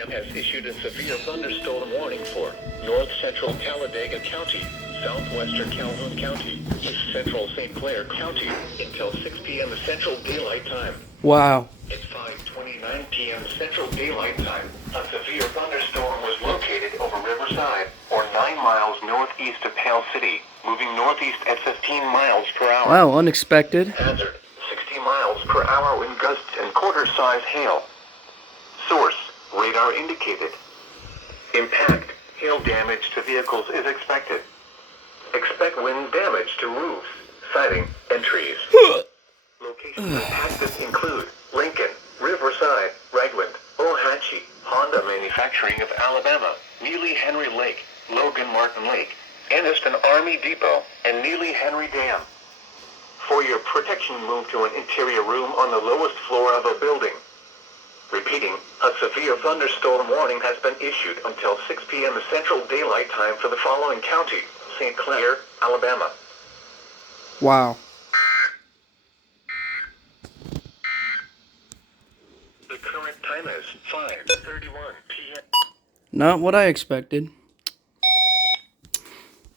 Birmingham has issued a severe thunderstorm warning for north central Talladega County, southwestern Calhoun County, east central St. Clair County, until 6 p.m. Central Daylight Time. Wow. At 5:29 p.m. Central Daylight Time, a severe thunderstorm was located over Riverside, or 9 miles northeast of Pale City, moving northeast at 15 miles per hour. Wow, unexpected. Hazard, 60 miles per hour wind gusts and quarter-size hail. Source, radar indicated. Impact, hail damage to vehicles is expected. Expect wind damage to roofs, siding, and trees. Locations impacted include Lincoln, Riverside, Ragland, Ohatchee, Honda Manufacturing of Alabama, Neely Henry Lake, Logan Martin Lake, Anniston Army Depot, and Neely Henry Dam. For your protection, move to an interior room on the lowest floor of a building. Repeating, a severe thunderstorm warning has been issued until 6 p.m. Central Daylight Time for the following county: St. Clair, Alabama. Wow. The current time is 5:31 p.m. Not what I expected.